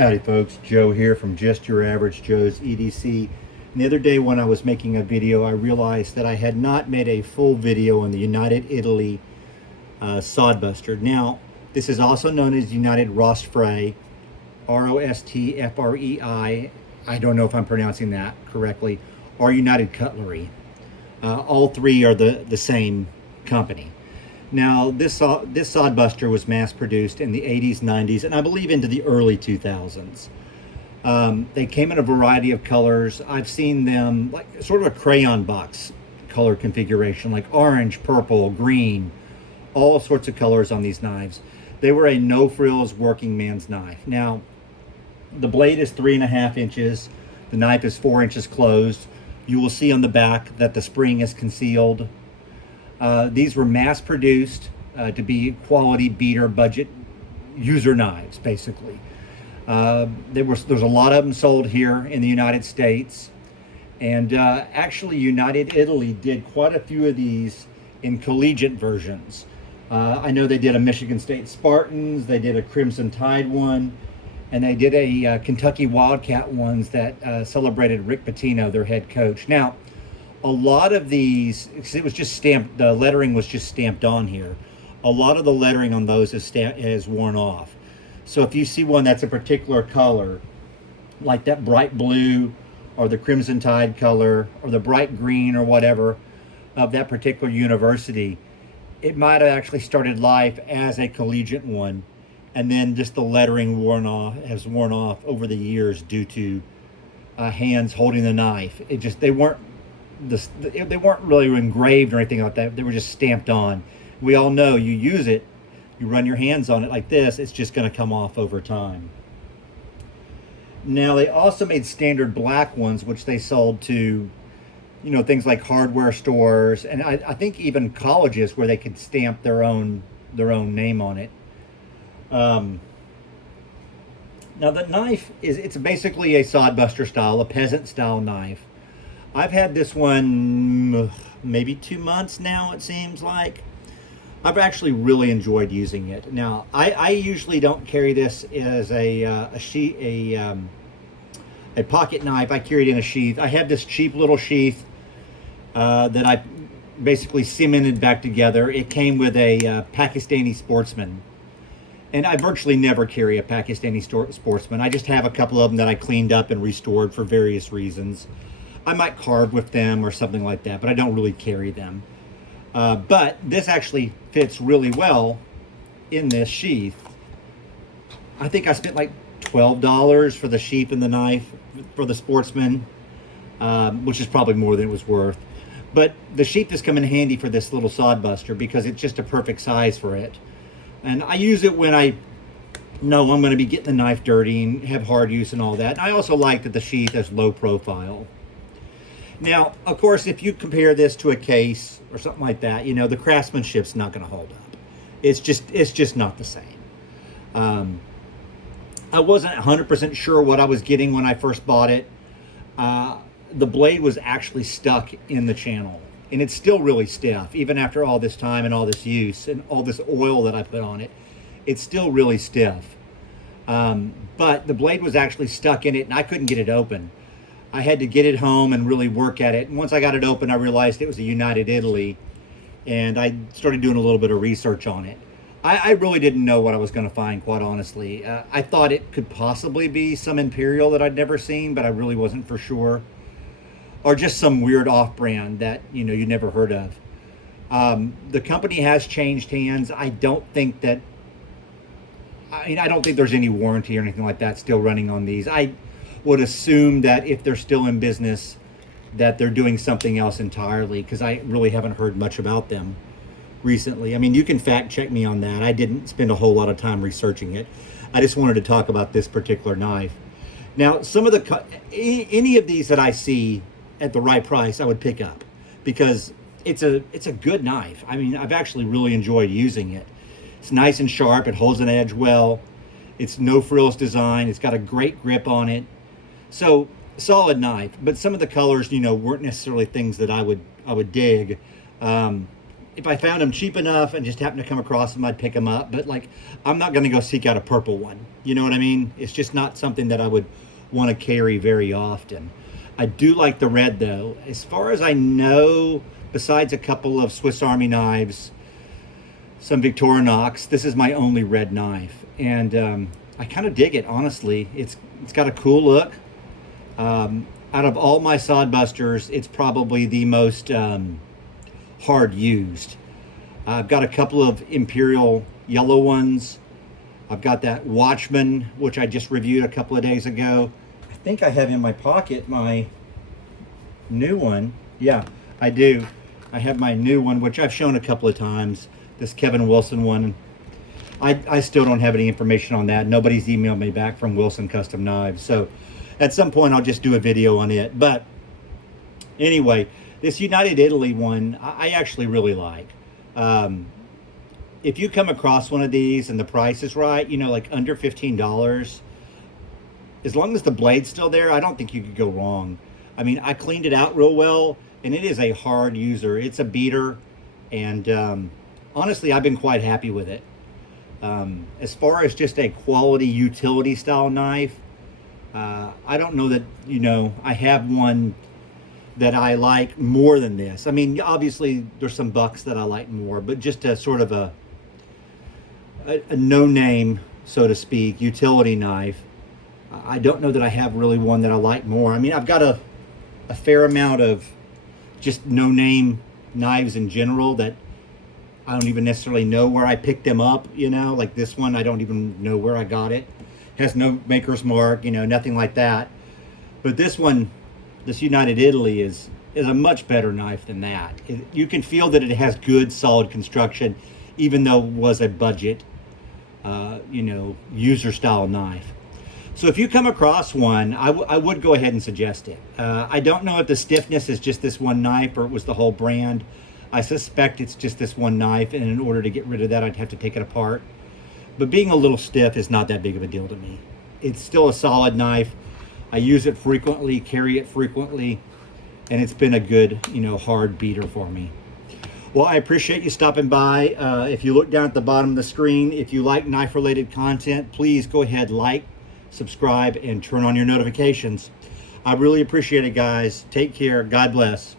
Howdy folks, Joe here from Just Your Average Joe's EDC. And the other day when I was making a video, I realized that I had not made a full video on the United Italy Sodbuster. Now, this is also known as United Rostfrei, Rostfrei. I don't know if I'm pronouncing that correctly, or United Cutlery. All three are the same company. Now, this Sodbuster was mass-produced in the 80s, 90s, and I believe into the early 2000s. They came in a variety of colors. I've seen them like sort of a crayon box color configuration, like orange, purple, green, all sorts of colors on these knives. They were a no-frills working man's knife. Now, the blade is 3.5 inches. The knife is 4 inches closed. You will see on the back that the spring is concealed. These were mass-produced to be quality beater budget user knives, basically. There's a lot of them sold here in the United States, and actually United Italy did quite a few of these in collegiate versions. I know they did a Michigan State Spartans, they did a Crimson Tide one, and they did a Kentucky Wildcat ones that celebrated Rick Pitino, their head coach. Now, a lot of these, it was just stamped, the lettering was just stamped on here. A lot of the lettering on those is worn off. So if you see one that's a particular color, like that bright blue or the Crimson Tide color or the bright green or whatever of that particular university, it might have actually started life as a collegiate one, and then just the lettering has worn off over the years due to hands holding the knife. They weren't really engraved or anything like that. They were just stamped on. We all know you use it, you run your hands on it like this, it's just going to come off over time. Now, they also made standard black ones, which they sold to, things like hardware stores, and I think even colleges where they could stamp their own name on it. Now, the knife it's basically a Sodbuster style, a peasant style knife. I've had this one maybe 2 months now, it seems like. I've actually really enjoyed using it. Now, I usually don't carry this as a pocket knife. I carry it in a sheath. I have this cheap little sheath that I basically cemented back together. It came with a Pakistani Sportsman. And I virtually never carry a Pakistani Sportsman. I just have a couple of them that I cleaned up and restored for various reasons. I might carve with them or something like that, but I don't really carry them. But this actually fits really well in this sheath. I think I spent like $12 for the sheath and the knife for the Sportsman, which is probably more than it was worth. But the sheath has come in handy for this little Sodbuster because it's just a perfect size for it. And I use it when I know I'm going to be getting the knife dirty and have hard use and all that. And I also like that the sheath is low profile. Now, of course, if you compare this to a case or something like that, the craftsmanship's not going to hold up. It's just not the same. I wasn't 100% sure what I was getting when I first bought it. The blade was actually stuck in the channel, and it's still really stiff, even after all this time and all this use and all this oil that I put on it. It's still really stiff. But the blade was actually stuck in it, and I couldn't get it open. I had to get it home and really work at it. And once I got it open, I realized it was a United Italy, and I started doing a little bit of research on it. I really didn't know what I was going to find, quite honestly. I thought it could possibly be some Imperial that I'd never seen, but I really wasn't for sure. Or just some weird off-brand that, you never heard of. The company has changed hands. I don't think there's any warranty or anything like that still running on these. I would assume that if they're still in business, that they're doing something else entirely, because I really haven't heard much about them recently. I mean, you can fact check me on that. I didn't spend a whole lot of time researching it. I just wanted to talk about this particular knife. Now, any of these that I see at the right price, I would pick up, because it's a good knife. I mean, I've actually really enjoyed using it. It's nice and sharp. It holds an edge well. It's no frills design. It's got a great grip on it. So, solid knife. But some of the colors, weren't necessarily things that I would dig. It if I found them cheap enough and just happened to come across them, I'd pick them up. But like, I'm not going to go seek out a purple one. You know what I mean? It's just not something that I would want to carry very often. I do like the red though. As far as I know, besides a couple of Swiss Army knives, some Victorinox, this is my only red knife. And I kind of dig it, honestly. It's got a cool look. Out of all my Sodbusters, it's probably the most hard used. I've got a couple of Imperial yellow ones. I've got that Watchman, which I just reviewed a couple of days ago. I think I have in my pocket my new one. Yeah, I do. I have my new one, which I've shown a couple of times. This Kevin Wilson one. I still don't have any information on that. Nobody's emailed me back from Wilson Custom Knives. So at some point I'll just do a video on it. But anyway, this United Italy one, I actually really like. If you come across one of these and the price is right, you know, like under $15, as long as the blade's still there, I don't think you could go wrong. I mean, I cleaned it out real well, and it is a hard user. It's a beater, and honestly, I've been quite happy with it. As far as just a quality utility style knife, I don't know that, you know, I have one that I like more than this. I mean, obviously there's some bucks that I like more, but just a sort of a no-name, so to speak, utility knife, I don't know that I have really one that I like more. I mean, I've got a fair amount of just no-name knives in general that I don't even necessarily know where I picked them up, you know, like this one, I don't even know where I got it. Has no maker's mark, you know, nothing like that. But this one, this United Italy is a much better knife than that. You can feel that it has good, solid construction, even though it was a budget, you know, user style knife. So if you come across one, I would go ahead and suggest it. I don't know if the stiffness is just this one knife or it was the whole brand. I suspect it's just this one knife, and in order to get rid of that, I'd have to take it apart. But being a little stiff is not that big of a deal to me. It's still a solid knife. I use it frequently, carry it frequently, and it's been a good, you know, hard beater for me. Well, I appreciate you stopping by. If you look down at the bottom of the screen, if you like knife-related content, please go ahead, like, subscribe, and turn on your notifications. I really appreciate it, guys. Take care. God bless.